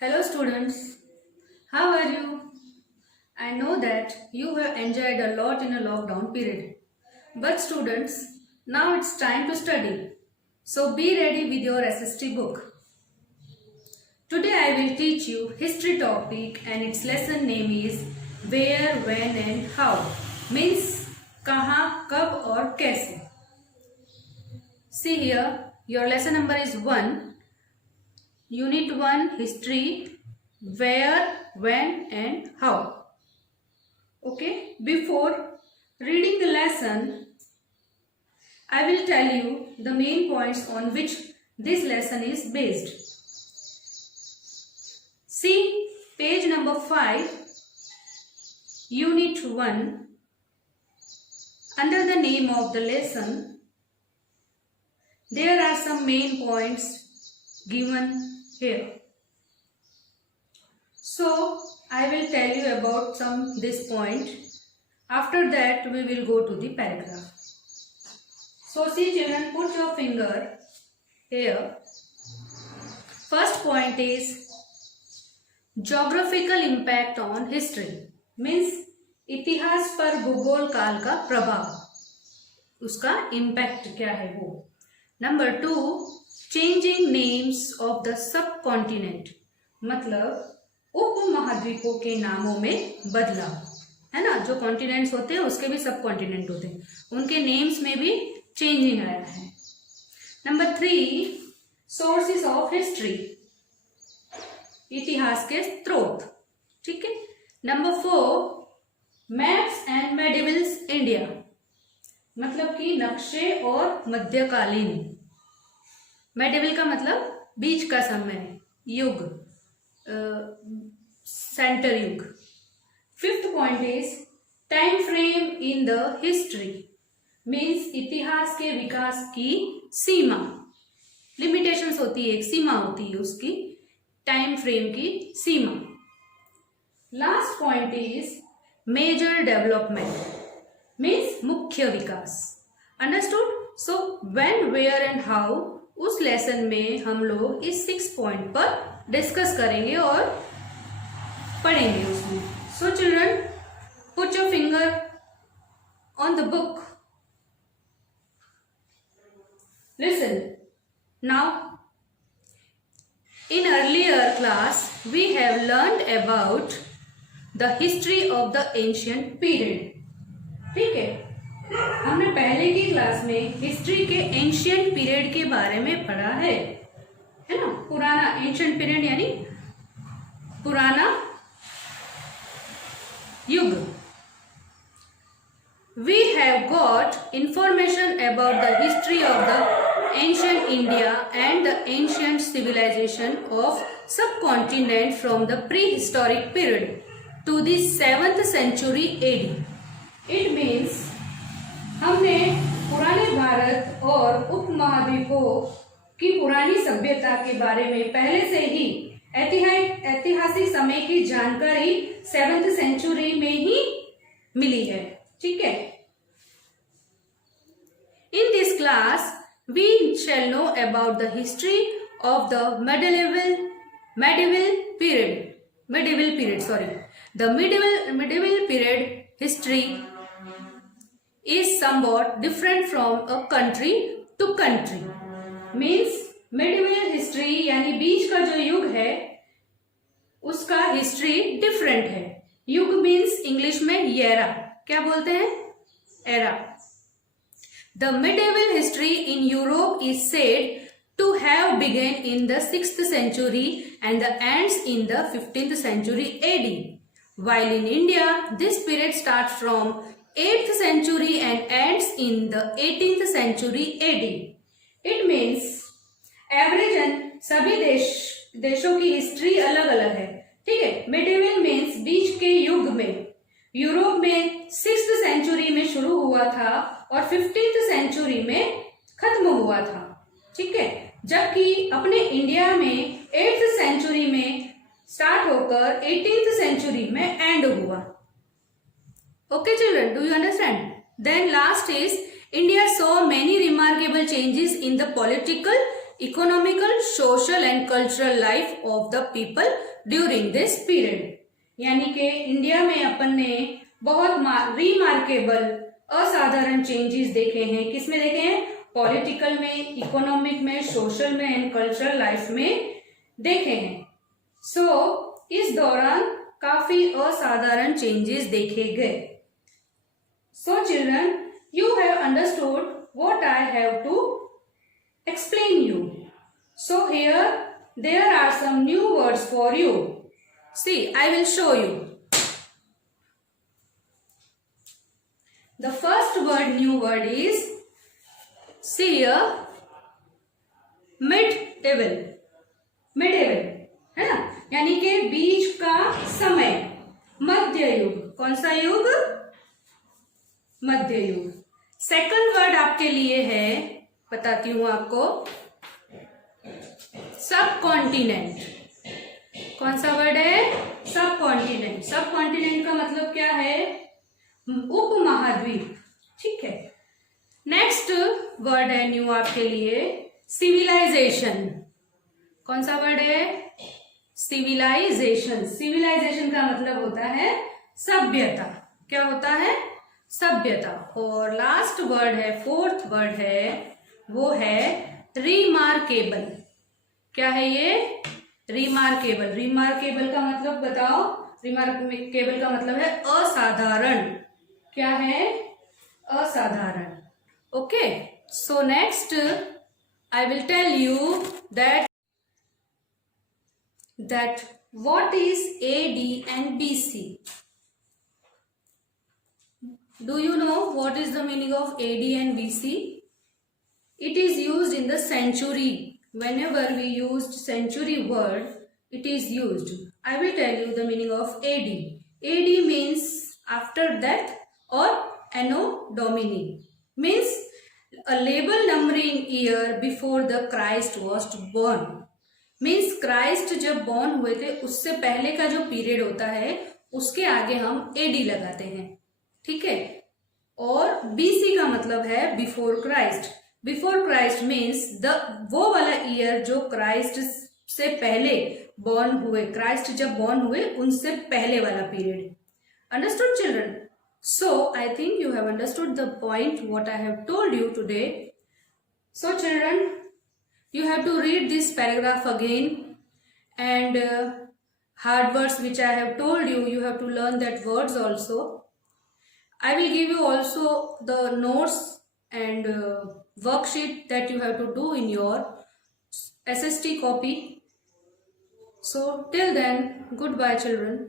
Hello students, how are you? I know that you have enjoyed a lot in a lockdown period. But students, now it's time to study. So be ready with your SST book. Today I will teach you history topic and its lesson name is where, when and how. Means कहाँ, कब और कैसे. See here, your lesson number is 1. Unit 1 History, where, when and how. Okay, before reading the lesson, I will tell you the main points on which this lesson is based. See page number 5, Unit 1. Under the name of the lesson, there are some main points given here. So I will tell you about this point. After that we will go to the paragraph. So see children, put your finger here. First point is geographical impact on history. Means इतिहास पर भूगोल काल का प्रभाव, उसका इम्पैक्ट क्या है वो. नंबर 2, changing names of the sub continent, मतलब उप महाद्वीपों के नामों में बदलाव है ना. जो कॉन्टिनेंट्स होते हैं उसके भी सब कॉन्टिनेंट होते हैं, उनके नेम्स में भी चेंजिंग आया है. नंबर 3, सोर्सेस ऑफ हिस्ट्री, इतिहास के स्रोत. ठीक है. नंबर 4, मैप्स एंड मेडिवल्स इंडिया, मतलब कि नक्शे और मध्यकालीन. मेडिवल का मतलब बीच का समय, युग, सेंटर युग. 5th point is time frame in the history. Means इतिहास के विकास की सीमा, लिमिटेशंस होती है, एक सीमा होती है उसकी, टाइम फ्रेम की सीमा. Last point is major development, means मुख्य विकास. Understood. So when, where and how, उस लेसन में हम लोग इस 6 पॉइंट पर डिस्कस करेंगे और पढ़ेंगे उसमें. So children, put your finger on the book. Listen now. In earlier class, we have learned about the history of the ancient period. ठीक है, हमने पहले की क्लास में हिस्ट्री के एंशियंट पीरियड के बारे में पढ़ा है ना. पुराना एंशियंट पीरियड यानी पुराना युग. We have got information about the history of the ancient India and the ancient civilization of subcontinent from the prehistoric period to the 7th century AD. It means हमने पुराने भारत और उपमहाद्वीपों की पुरानी सभ्यता के बारे में पहले से ही ऐतिहासिक समय की जानकारी 7th सेंचुरी में ही मिली है. ठीक है. In this class, we shall know about the history of the medieval period. The medieval period history is somewhat different from a country to country. Means medieval history यानी बीच का जो युग है उसका हिस्ट्री डिफरेंट है. युग मीन्स इंग्लिश में एरा, क्या बोलते हैं, era. The medieval history in Europe is said to have begun in the 6th century and ends in the 15th century AD. While in India, this period starts from 8th century and ends in the 18th century AD. It means एवरेजन सभी देशों की हिस्ट्री अलग अलग है. ठीक है. medieval means बीच के युग में, यूरोप में 6th सेंचुरी में शुरू हुआ था और 15th सेंचुरी में खत्म हुआ था. ठीक है. जबकि अपने इंडिया में 8th सेंचुरी में स्टार्ट होकर 18th सेंचुरी में एंड हुआ. Okay children, do you understand? Then last is India saw many remarkable changes in the political economical, social and cultural life of the people during this period. यानी कि इंडिया में अपन ने बहुत रिमार्केबल, असाधारण चेंजेस देखे हैं। किस में देखे हैं? पॉलिटिकल में, इकोनॉमिक में, सोशल में एंड कल्चरल लाइफ में देखे हैं। इस दौरान काफी असाधारण चेंजेस देखे गए। Children, you have understood what I have to explain you. Here there are some new words for you. See, I will show you. The first new word is, see here, medieval. medieval है ना, यानी कि बीच का समय, मध्य युग। कौन सा युग? मध्य युग। सेकंड वर्ड आपके लिए है, बताती हूं आपको, सब कॉन्टिनेंट। कौन सा वर्ड है? सब कॉन्टिनेंट। सब कॉन्टिनेंट का मतलब क्या है? उपमहाद्वीप। ठीक है। नेक्स्ट वर्ड है न्यू आपके लिए, सिविलाइजेशन। कौन सा वर्ड है? सिविलाइजेशन। सिविलाइजेशन का मतलब होता है सभ्यता। क्या होता है? सभ्यता। और लास्ट वर्ड है, फोर्थ वर्ड है, वो है रिमार्केबल। क्या है ये? रिमार्केबल। रिमार्केबल का मतलब बताओ। रिमार्केबल का मतलब है असाधारण। क्या है? असाधारण। Okay, so next I will tell you that what is AD and BC. Do you know what is the meaning of AD and BC? It is used in the century. Whenever we used century word, it is used. I will tell you the meaning of AD. AD means after death or Anno Domini. Means a label numbering year before the Christ was born. Means Christ जब बॉर्न हुए थे उससे पहले का जो पीरियड होता है उसके आगे हम एडी लगाते हैं। ठीक है। और बीसी का मतलब है before Christ. Before Christ means वो वाला ईयर जो क्राइस्ट से पहले बॉर्न हुए, क्राइस्ट जब बॉर्न हुए उनसे पहले वाला period. Understood children? So I think you have understood the point what I have told you today. So children, you have to read this paragraph again, and hard words which I have told you, you have to learn that words also. I will give you also the notes and worksheet that you have to do in your SST copy. So till then, goodbye children.